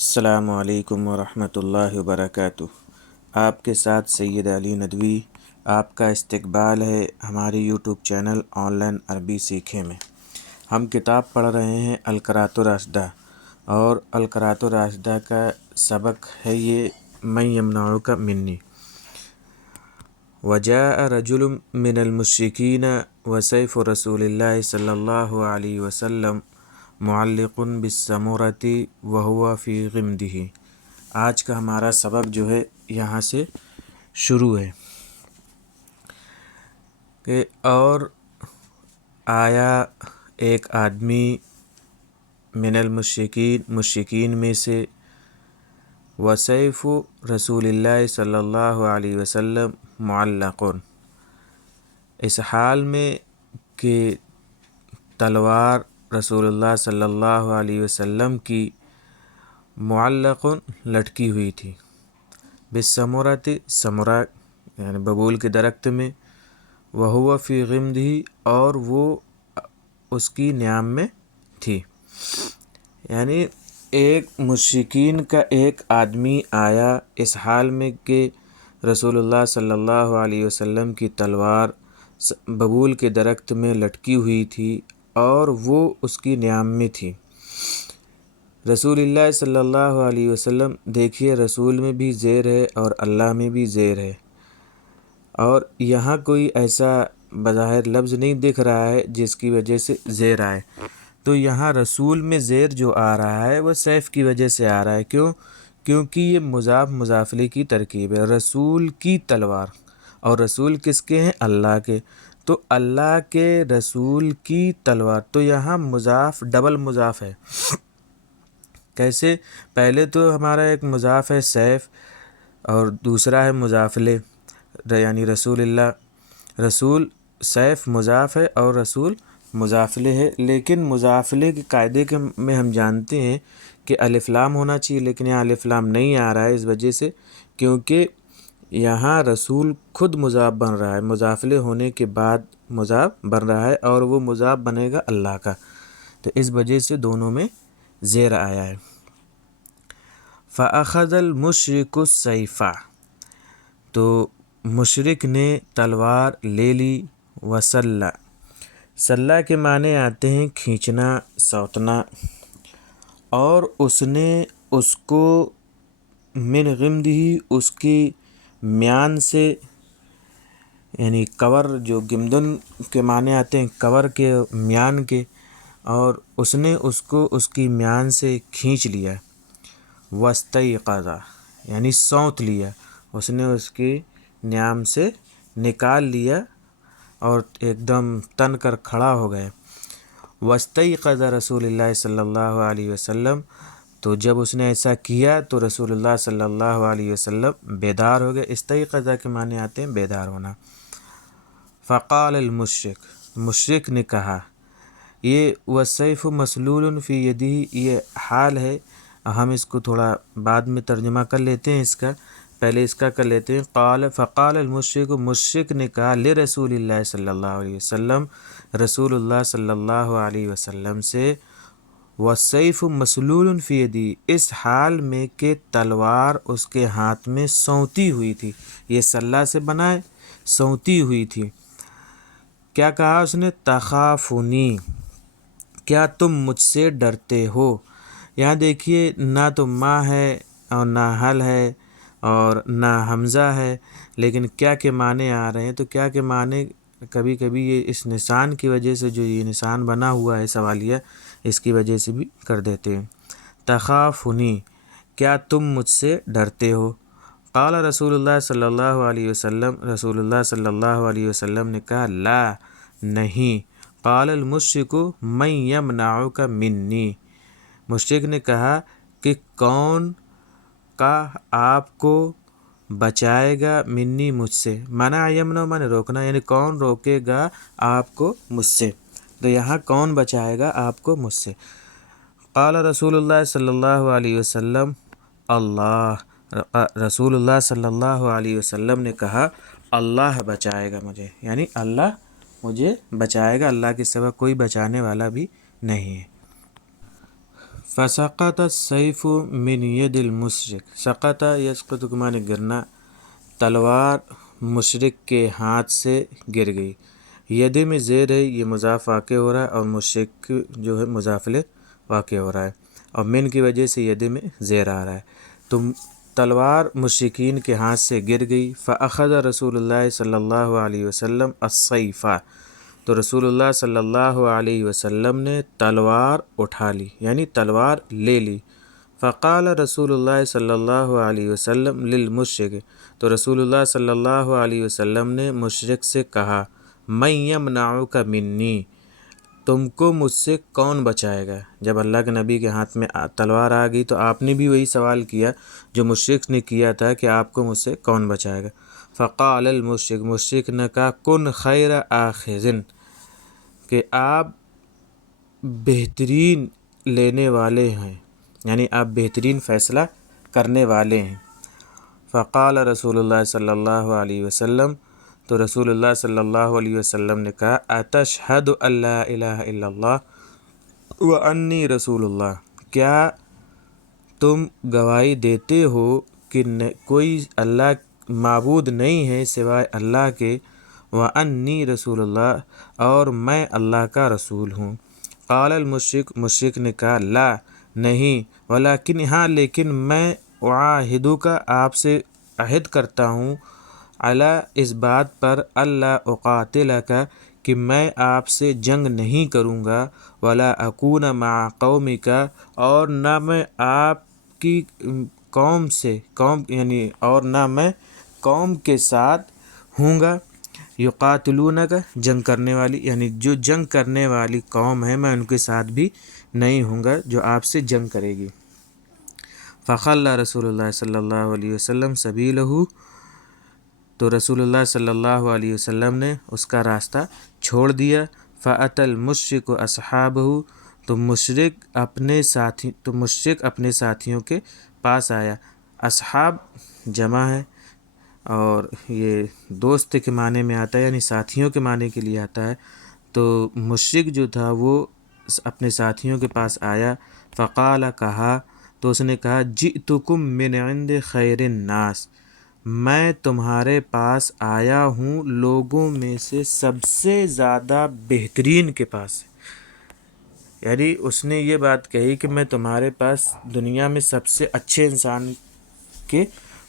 السلام علیکم ورحمۃ اللہ وبرکاتہ۔ آپ کے ساتھ سید علی ندوی، آپ کا استقبال ہے ہمارے یوٹیوب چینل آن لائن عربی سیکھیں میں۔ ہم کتاب پڑھ رہے ہیں القراۃ الراشدہ، اور القراۃ الراشدہ کا سبق ہے یہ من یمنعک منی۔ وجاء رجل من المشرکین وسیف رسول اللہ صلی اللہ علیہ وسلم معلق بالسمرۃ وهو فی غمدہ۔ آج کا ہمارا سبق جو ہے یہاں سے شروع ہے کہ اور آیا ایک آدمی من المشرکین، مشرکین میں سے، وسیف رسول اللہ صلی اللہ علیہ وسلم معلق، اس حال میں کہ تلوار رسول اللہ صلی اللہ علیہ وسلم کی معلق لٹکی ہوئی تھی، بالسمرۃ، سمرہ یعنی ببول کے درخت میں، وہو فی غمدہ، اور وہ اس کی نیام میں تھی۔ یعنی ایک مشرکین کا ایک آدمی آیا اس حال میں کہ رسول اللہ صلی اللہ علیہ وسلم کی تلوار ببول کے درخت میں لٹکی ہوئی تھی اور وہ اس کی نیام میں تھی۔ رسول اللہ صلی اللہ علیہ وسلم، دیکھیے رسول میں بھی زیر ہے اور اللہ میں بھی زیر ہے، اور یہاں کوئی ایسا بظاہر لفظ نہیں دکھ رہا ہے جس کی وجہ سے زیر آئے، تو یہاں رسول میں زیر جو آ رہا ہے وہ سیف کی وجہ سے آ رہا ہے۔ کیوں؟ کیونکہ یہ مضاف مضاف الیہ کی ترکیب ہے، رسول کی تلوار، اور رسول کس کے ہیں؟ اللہ کے، تو اللہ کے رسول کی تلوار، تو یہاں مضاف ڈبل مضاف ہے۔ کیسے؟ پہلے تو ہمارا ایک مضاف ہے سیف، اور دوسرا ہے مضاف الیہ یعنی رسول اللہ۔ رسول سیف مضاف ہے اور رسول مضاف الیہ ہے، لیکن مضاف الیہ کے قاعدے میں ہم جانتے ہیں کہ الف لام ہونا چاہیے، لیکن یہاں الف لام نہیں آ رہا ہے، اس وجہ سے کیونکہ یہاں رسول خود مضاف بن رہا ہے، مضاف الیہ ہونے کے بعد مضاف بن رہا ہے، اور وہ مضاف بنے گا اللہ کا، تو اس وجہ سے دونوں میں زیر آیا ہے۔ فَأَخَذَ الْمُشْرِكُ السَّيْفَ، تو مشرک نے تلوار لے لی، وَسَلَّ، سلّہ کے معنی آتے ہیں کھینچنا، سوتنا، اور اس نے اس کو من غمدہ، اس کی میان سے، یعنی کور، جو گمدن کے معنی آتے ہیں کور کے، میان کے، اور اس نے اس کو اس کی میان سے کھینچ لیا، واستیقظ یعنی سونت لیا، اس نے اس کی نیام سے نکال لیا اور ایک دم تن کر کھڑا ہو گئے۔ واستیقظ رسول اللہ صلی اللہ علیہ وسلم، تو جب اس نے ایسا کیا تو رسول اللہ صلی اللہ علیہ وسلم بیدار ہو گئے۔ استیقظ کے معنی آتے ہیں بیدار ہونا۔ فقال المشرک، مشرک نے کہا، یہ والسیف مسلول فی یدہ، یہ حال ہے، ہم اس کو تھوڑا بعد میں ترجمہ کر لیتے ہیں، اس کا پہلے اس کا کر لیتے ہیں۔ فقال المشرک، مشرک نے کہا، لرسول اللہ صلی اللہ علیہ وسلم، رسول اللہ صلی اللہ علیہ وسلم سے، والسیف مسلول فی یدہ، اس حال میں کہ تلوار اس کے ہاتھ میں سونتی ہوئی تھی، یہ سلہ سے بنا ہے، سونتی ہوئی تھی۔ کیا کہا اس نے؟ تخافنی، کیا تم مجھ سے ڈرتے ہو؟ یہاں دیکھیے نہ تو ما ہے اور نہ حل ہے اور نہ حمزہ ہے، لیکن کیا کے معنی آ رہے ہیں؟ تو کیا کے معنی کبھی کبھی یہ اس نشان کی وجہ سے، جو یہ نشان بنا ہوا ہے سوالیہ، اس کی وجہ سے بھی کر دیتے ہیں۔ تخافنی، کیا تم مجھ سے ڈرتے ہو؟ قال رسول اللہ صلی اللہ علیہ وسلم، رسول اللہ صلی اللہ علیہ وسلم نے کہا، لا، نہیں۔ قال المشرک من یمنعک منی، مشرک نے کہا کہ کون کا آپ کو بچائے گا، منی مجھ سے، منع یمنع من روکنا، یعنی کون روکے گا آپ کو مجھ سے، تو یہاں کون بچائے گا آپ کو مجھ سے؟ قال رسول اللہ صلی اللہ علیہ وسلم، اللہ، رسول اللہ صلی اللہ علیہ وسلم نے کہا، اللہ بچائے گا مجھے، یعنی اللہ مجھے بچائے گا، اللہ کے سوا کوئی بچانے والا بھی نہیں ہے۔ فسقط السیف من ید المشرک، سقط یسقط کے معنی گرنا، تلوار مشرک کے ہاتھ سے گر گئی۔ ید میں زیر ہے، یہ مضاف واقع ہو رہا ہے، اور مشرک جو ہے مضاف الیہ واقع ہو رہا ہے، اور من کی وجہ سے ید میں زیر آ رہا ہے۔ تو تلوار مشرکین کے ہاتھ سے گر گئی۔ فأخذ رسول اللہ صلی اللہ علیہ وسلم السیف، تو رسول اللہ صلی اللہ علیہ وسلم نے تلوار اٹھا لی، یعنی تلوار لے لی۔ فقال رسول اللہ صلی اللہ علیہ وسلم للمشرک، تو رسول اللہ صلی اللہ علیہ وسلم نے مشرک سے کہا، من یمنعک منی، تم کو مجھ سے کون بچائے گا؟ جب اللہ کے نبی کے ہاتھ میں تلوار آ گئی تو آپ نے بھی وہی سوال کیا جو مشرک نے کیا تھا کہ آپ کو مجھ سے کون بچائے گا؟ فقال المشرک، مشرک نے کہا، کن خیر آخذ، کہ آپ بہترین لینے والے ہیں، یعنی آپ بہترین فیصلہ کرنے والے ہیں۔ فقال رسول اللہ صلی اللہ علیہ وسلم، تو رسول اللہ صلی اللہ علیہ وسلم نے کہا، اتشہد ان لا الہ الا اللہ وانی رسول اللہ، کیا تم گواہی دیتے ہو کہ کوئی اللہ معبود نہیں ہے سوائے اللہ کے، وانی رسول اللہ، اور میں اللہ کا رسول ہوں؟ قال المشرک، مشرک نے کہا، لا نہیں، ولیکن ہاں لیکن میں اعاہدک، آپ سے عہد کرتا ہوں، علی اس بات پر، اللہ اقاتلک، کہ میں آپ سے جنگ نہیں کروں گا، ولا اکون مع قومک، اور نہ میں آپ کی قوم سے یعنی اور نہ میں قوم کے ساتھ ہوں گا، یقاتلونک، جنگ کرنے والی، یعنی جو جنگ کرنے والی قوم ہے میں ان کے ساتھ بھی نہیں ہوں گا جو آپ سے جنگ کرے گی۔ فخلى رسول اللہ صلی اللہ علیہ وسلم سبیلہ، تو رسول اللہ صلی اللہ علیہ وسلم نے اس کا راستہ چھوڑ دیا۔ فأتى المشرک اصحابہ، تو مشرک اپنے ساتھیوں کے پاس آیا۔ اصحاب جمع ہے، اور یہ دوست کے معنی میں آتا ہے، یعنی ساتھیوں کے معنی کے لیے آتا ہے۔ تو مشرک جو تھا وہ اپنے ساتھیوں کے پاس آیا، فقال، کہا، تو اس نے کہا، جئتکم من عند خیر الناس، میں تمہارے پاس آیا ہوں لوگوں میں سے سب سے زیادہ بہترین کے پاس، یعنی اس نے یہ بات کہی کہ میں تمہارے پاس دنیا میں سب سے اچھے انسان کے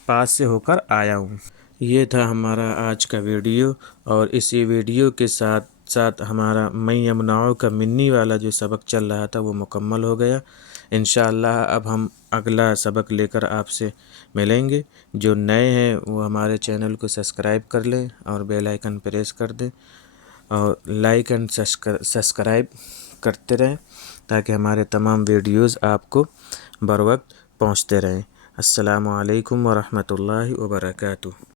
پاس سے ہو کر آیا ہوں۔ یہ تھا ہمارا آج کا ویڈیو، اور اسی ویڈیو کے ساتھ ساتھ ہمارا من یمنعک منی والا جو سبق چل رہا تھا وہ مکمل ہو گیا۔ انشاءاللہ اب ہم اگلا سبق لے کر آپ سے ملیں گے۔ جو نئے ہیں وہ ہمارے چینل کو سبسکرائب کر لیں اور بیل آئیکن پریس کر دیں، اور لائک اینڈ سبسکرائب کرتے رہیں تاکہ ہمارے تمام ویڈیوز آپ کو بر وقت پہنچتے رہیں۔ السلام علیکم ورحمۃ اللہ وبرکاتہ۔